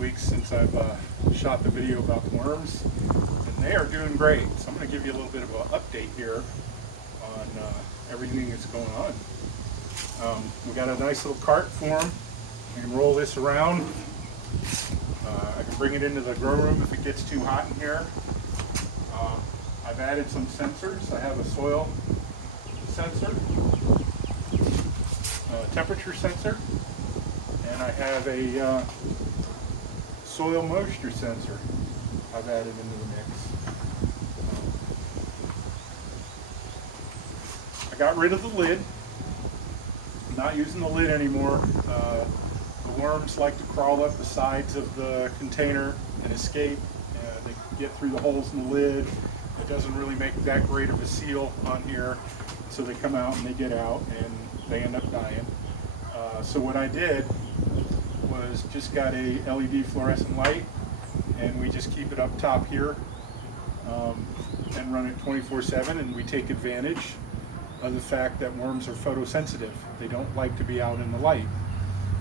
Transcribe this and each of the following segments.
weeks since I've shot the video about the worms, and they are doing great. So I'm going to give you a little bit of an update here on everything that's going on. We got a nice little cart for them. We can roll this around. I can bring it into the grow room if it gets too hot in here. I've added some sensors. I have a soil sensor, a temperature sensor, and I have a soil moisture sensor I've added into the mix. I got rid of the lid. I'm not using the lid anymore. The worms like to crawl up the sides of the container and escape. They get through the holes in the lid. It doesn't really make that great of a seal on here, so they come out and they get out and they end up dying. So what I did was just got a LED fluorescent light, and we just keep it up top here and run it 24/7, and we take advantage of the fact that worms are photosensitive. They don't like to be out in the light.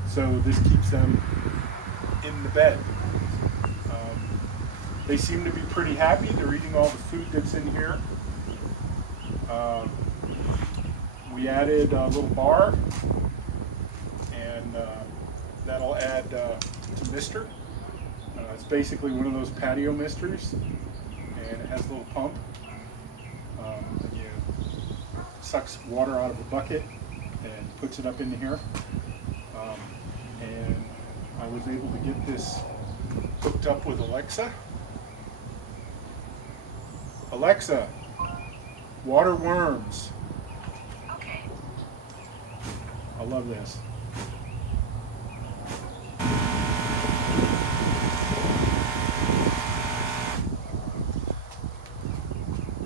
So this keeps them in the bed. They seem to be pretty happy. They're eating all the food that's in here. We added a little bar, and that'll add to mister. It's basically one of those patio misters, and it has a little pump. Sucks water out of a bucket and puts it up into here. And I was able to get this hooked up with Alexa. Alexa, water worms. Okay. I love this.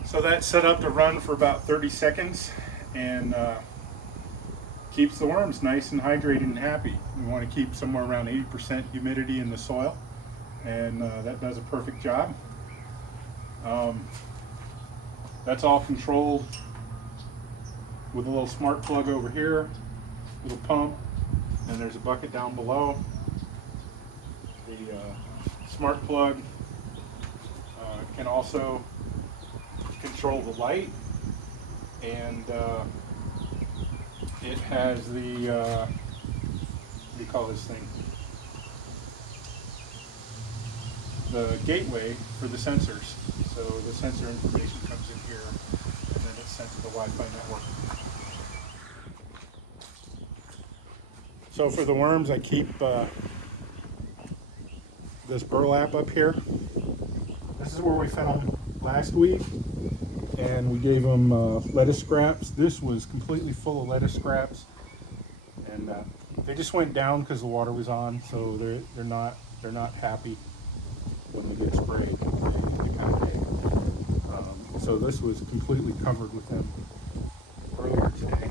So that's set up to run for about 30 seconds and keeps the worms nice and hydrated and happy. We want to keep somewhere around 80% humidity in the soil, and that does a perfect job. That's all controlled with a little smart plug over here, little pump, and there's a bucket down below. The smart plug can also control the light, and it has the what do you call this thing? The gateway for the sensors. So the sensor information comes in here, and then it's sent to the Wi-Fi network. So for the worms, I keep this burlap up here. This is where we found them last week, and we gave them lettuce scraps. This was completely full of lettuce scraps, and they just went down because the water was on. So they're not happy when they get sprayed. They kind of pay. So this was completely covered with them earlier today.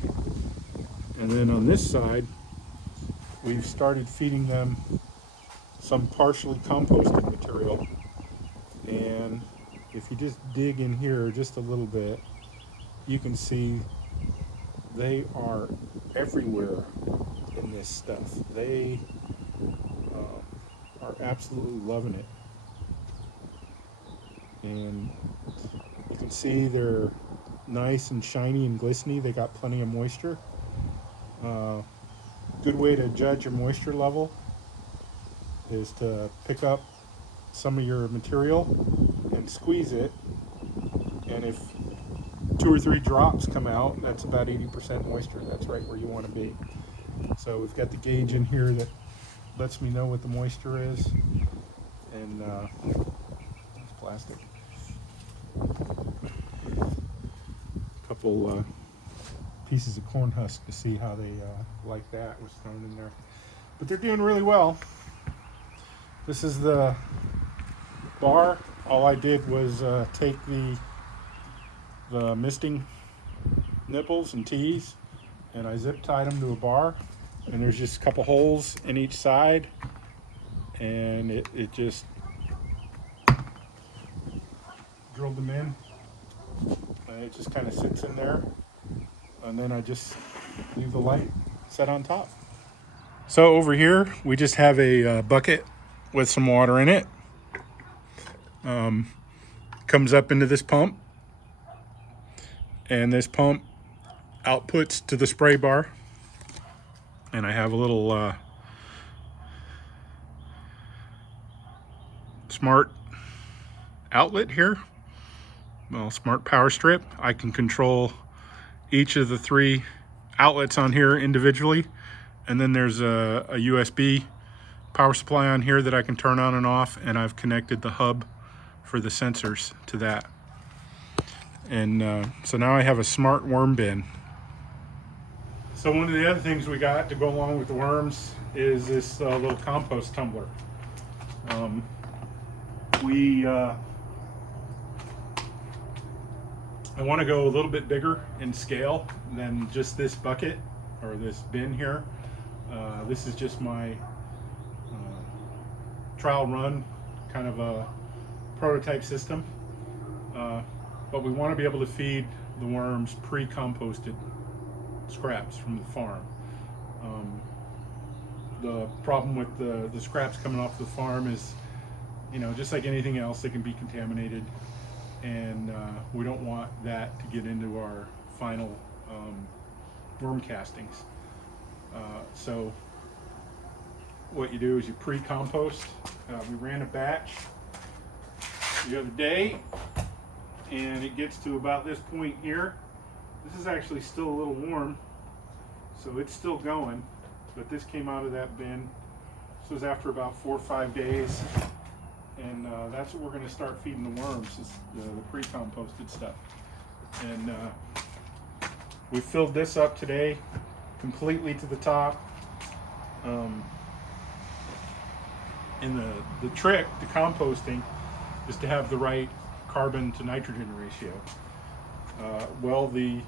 And then on this side, we've started feeding them some partially composted material. And if you just dig in here just a little bit, you can see they are everywhere in this stuff. They are absolutely loving it. And you can see they're nice and shiny and glistening. They got plenty of moisture. Good way to judge your moisture level is to pick up some of your material and squeeze it, and if 2 or 3 drops come out, that's about 80% moisture. That's right where you want to be. So we've got the gauge in here that lets me know what the moisture is, and it's plastic. A couple pieces of corn husk to see how they like that was thrown in there. But they're doing really well. This is the bar. All I did was take the misting nipples and tees, and I zip tied them to a bar, and there's just a couple holes in each side, and it just drilled them in, and it just kind of sits in there, and then I just leave the light set on top. So over here we just have a bucket with some water in it. Comes up into this pump, and this pump outputs to the spray bar. And I have a little smart outlet here, well, smart power strip. I can control each of the 3 outlets on here individually, and then there's a USB power supply on here that I can turn on and off, and I've connected the hub for the sensors to that. And so now I have a smart worm bin. So one of the other things we got to go along with the worms is this little compost tumbler. I want to go a little bit bigger in scale than just this bucket or this bin here. This is just my trial run, kind of a prototype system. But we want to be able to feed the worms pre-composted scraps from the farm. The problem with the scraps coming off the farm is, you know, just like anything else, they can be contaminated, and we don't want that to get into our final worm castings. So what you do is you pre-compost. We ran a batch the other day, and it gets to about this point here. This is actually still a little warm, so it's still going, but this came out of that bin. This was after about 4 or 5 days, and that's what we're going to start feeding the worms, is the pre-composted stuff. And we filled this up today completely to the top. And the trick to composting is to have the right carbon to nitrogen ratio. Well, the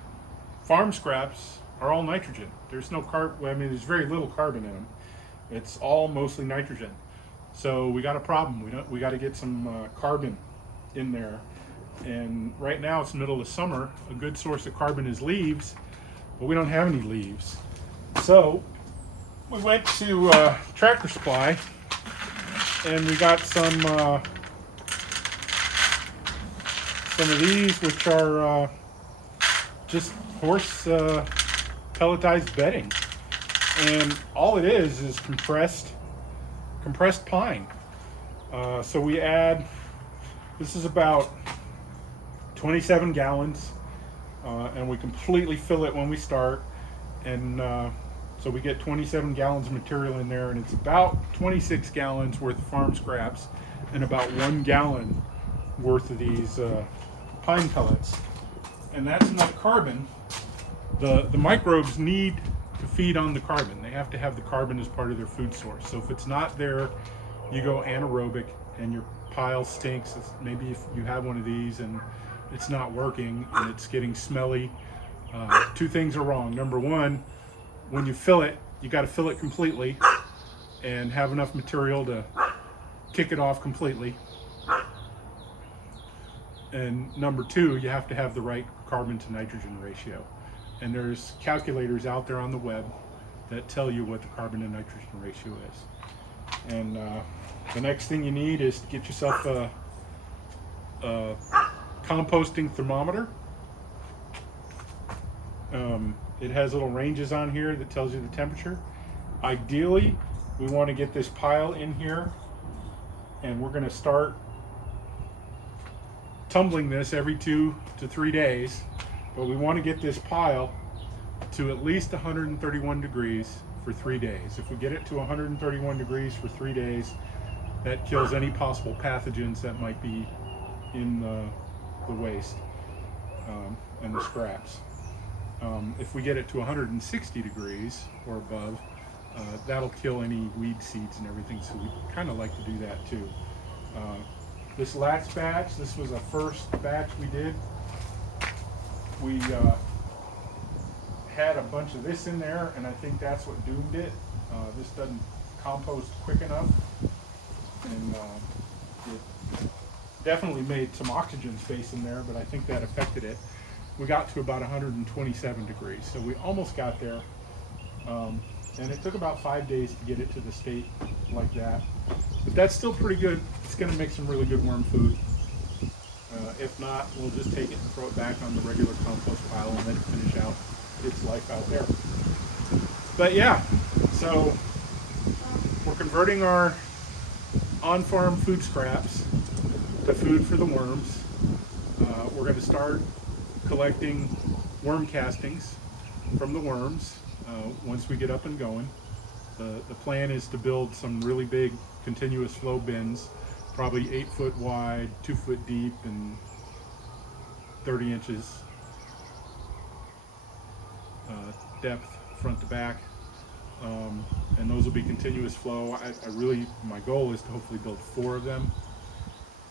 farm scraps are all nitrogen. There's no well, I mean, there's very little carbon in them. It's all mostly nitrogen. So we got a problem. We got to get some carbon in there. And right now it's the middle of summer. A good source of carbon is leaves, but we don't have any leaves. So we went to Tractor Supply, and we got some of these, which are just horse pelletized bedding, and all it is compressed pine. So we add, this is about 27 gallons, and we completely fill it when we start, and so we get 27 gallons of material in there, and it's about 26 gallons worth of farm scraps and about 1 gallon worth of these pine pellets. And that's enough carbon. The microbes need to feed on the carbon. They have to have the carbon as part of their food source. So if it's not there, you go anaerobic and your pile stinks. Maybe if you have one of these and it's not working and it's getting smelly, 2 things are wrong. Number one, when you fill it, you got to fill it completely and have enough material to kick it off completely. And number 2, you have to have the right carbon to nitrogen ratio. And there's calculators out there on the web that tell you what the carbon to nitrogen ratio is. And the next thing you need is to get yourself a composting thermometer. It has little ranges on here that tells you the temperature. Ideally, we want to get this pile in here, and we're going to start tumbling this every 2 to 3 days, but we want to get this pile to at least 131 degrees for 3 days. If we get it to 131 degrees for 3 days, that kills any possible pathogens that might be in the waste and the scraps. If we get it to 160 degrees or above, that'll kill any weed seeds and everything, so we kind of like to do that too. This last batch, this was the first batch we did. We had a bunch of this in there, and I think that's what doomed it. This doesn't compost quick enough, and it definitely made some oxygen space in there, but I think that affected it. We got to about 127 degrees, so we almost got there. and it took about 5 days to get it to the state like that. But that's still pretty good. It's going to make some really good worm food. If not, we'll just take it and throw it back on the regular compost pile and let it finish out its life out there. But yeah, so we're converting our on-farm food scraps to food for the worms. We're going to start collecting worm castings from the worms once we get up and going. The plan is to build some really big continuous flow bins, probably 8 foot wide, 2 foot deep, and 30 inches depth front to back. And those will be continuous flow. My goal is to hopefully build 4 of them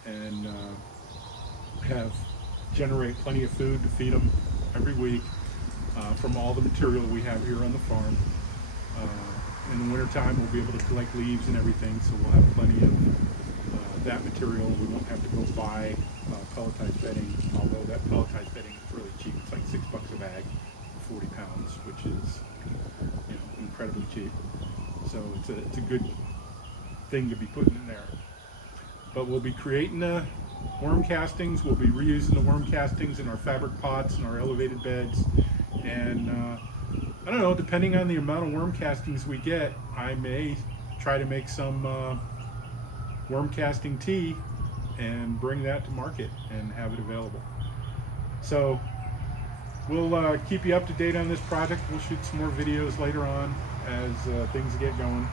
and generate plenty of food to feed them every week from all the material we have here on the farm. In the wintertime, we'll be able to collect leaves and everything, so we'll have plenty of that material. We won't have to go buy pelletized bedding, although that pelletized bedding is really cheap. It's like $6 a bag for 40 pounds, which is, you know, incredibly cheap. So it's a good thing to be putting in there. But we'll be creating the worm castings. We'll be reusing the worm castings in our fabric pots and our elevated beds. And I don't know, depending on the amount of worm castings we get, I may try to make some worm casting tea and bring that to market and have it available. So we'll keep you up to date on this project. We'll shoot some more videos later on as things get going.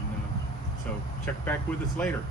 And, so check back with us later.